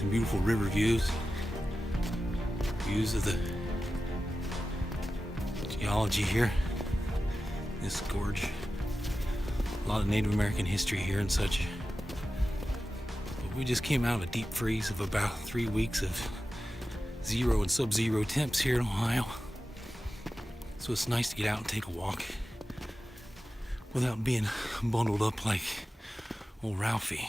some beautiful river views. Views of the geology here. This gorge. A lot of Native American history here and such. But we just came out of a deep freeze of about 3 weeks of zero and sub-zero temps here in Ohio. So it's nice to get out and take a walk without being bundled up like old Ralphie.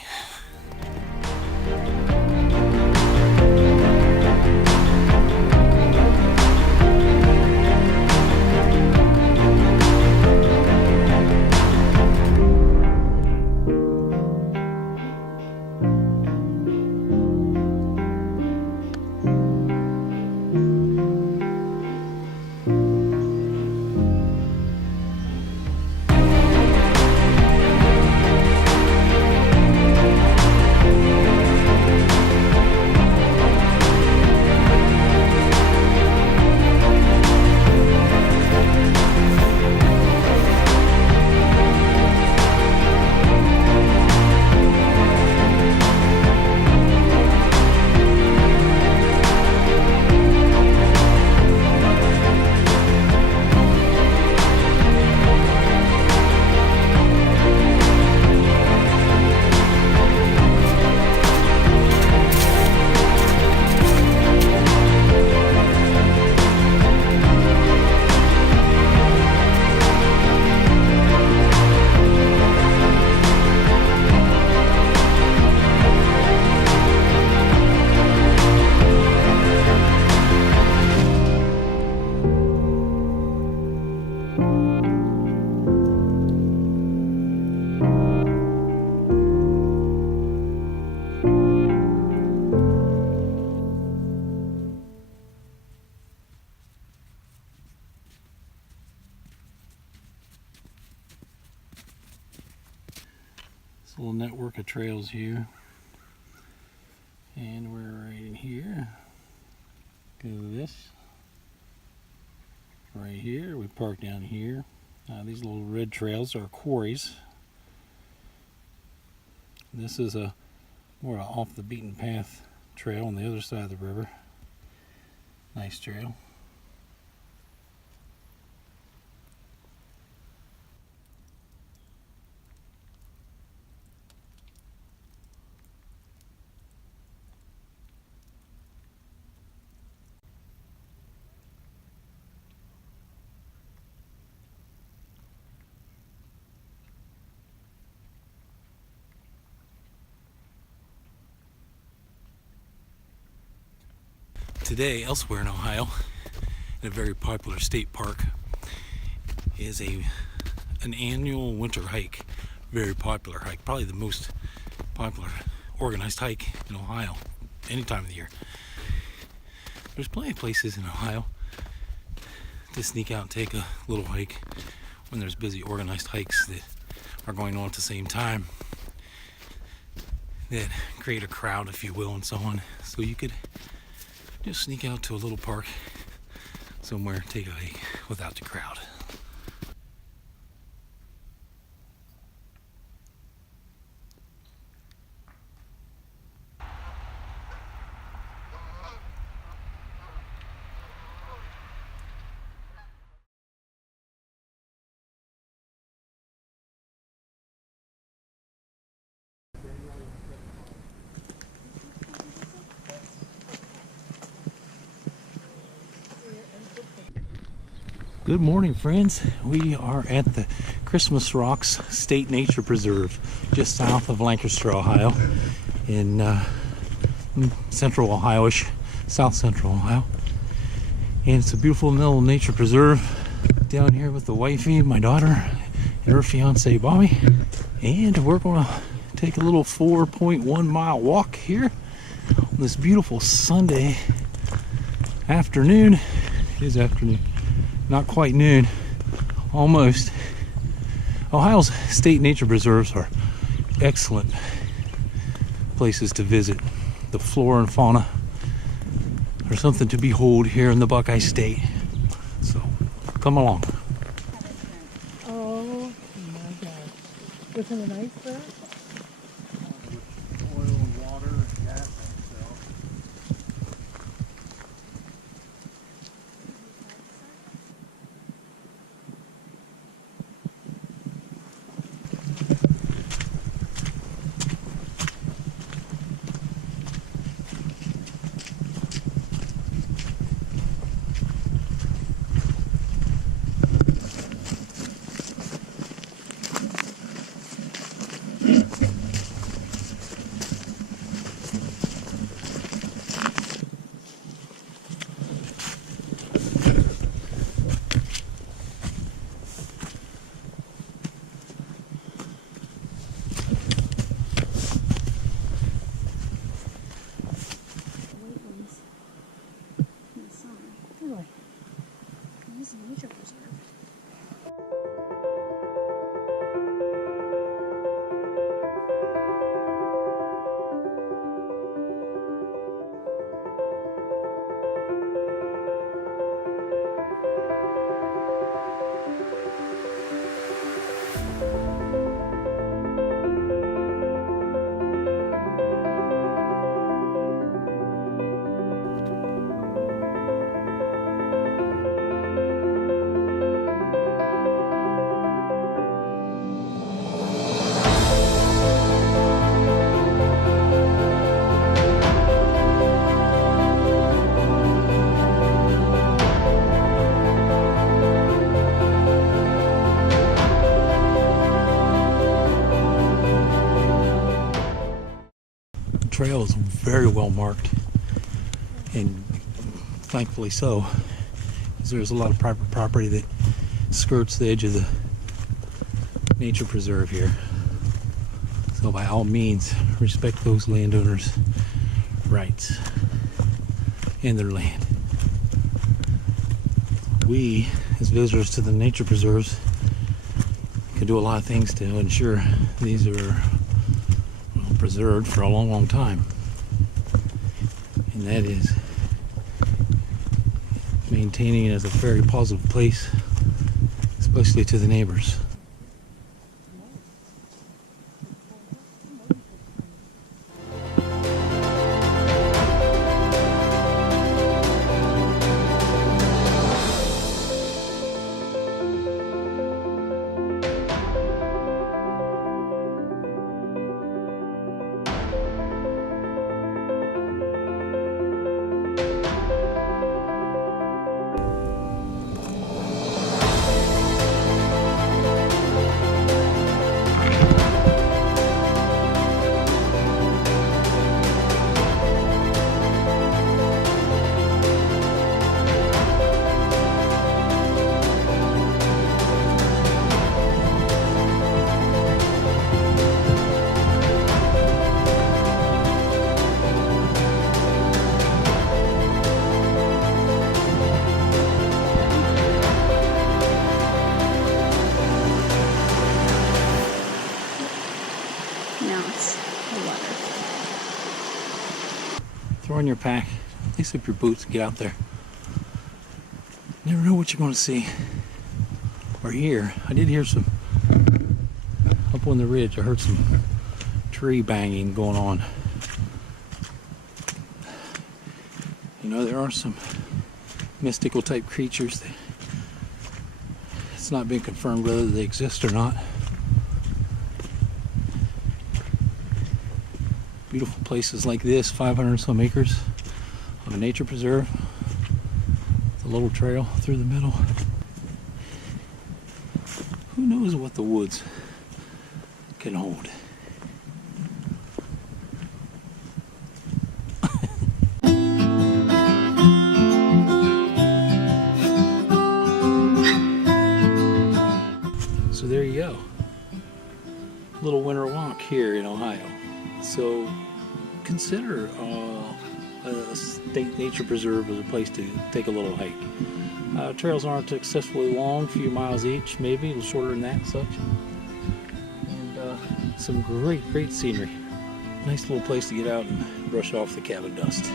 This little network of trails here, and we're right in here. Go to this right here. We park down here. These little red trails are quarries. This is a more off the beaten path trail on the other side of the river. Nice trail. Today, elsewhere in Ohio, in a very popular state park, is an annual winter hike. Very popular hike, probably the most popular organized hike in Ohio, any time of the year. There's plenty of places in Ohio to sneak out and take a little hike when there's busy organized hikes that are going on at the same time, that create a crowd, if you will, and so on. So you could just sneak out to a little park somewhere, take a hike without the crowd. Good morning, friends. We are at the Christmas Rocks State Nature Preserve, just south of Lancaster, Ohio, in central Ohio-ish, south central Ohio. And it's a beautiful little nature preserve down here with the wifey, my daughter, and her fiance, Bobby. And we're gonna take a little 4.1 mile walk here on this beautiful Sunday afternoon. It is afternoon. Not quite noon, almost. Ohio's state nature preserves are excellent places to visit. The flora and fauna are something to behold here in the Buckeye State. So, come along. Oh my gosh. Isn't it nice there? Oil and water and gas and stuff. trail is very well marked, and thankfully so, because there's a lot of private property that skirts the edge of the nature preserve here. So by all means, respect those landowners' rights in their land. We, as visitors to the nature preserves, can do a lot of things to ensure these are preserved for a long, long time. And that is maintaining it as a very positive place, especially to the neighbors. Throw in your pack, lace up your boots, get out there. Never know what you're going to see or hear. I did hear some, up on the ridge, I heard some tree banging going on. You know, there are some mystical type creatures that it's not been confirmed whether they exist or not. Beautiful places like this, 500 some acres of a nature preserve, the little trail through the middle. Who knows what the woods can hold? So there you go. Little winter walk here in Ohio. So consider a state nature preserve as a place to take a little hike. Trails aren't excessively long, a few miles each, maybe a little shorter than that and such. And some great scenery. Nice little place to get out and brush off the cabin dust.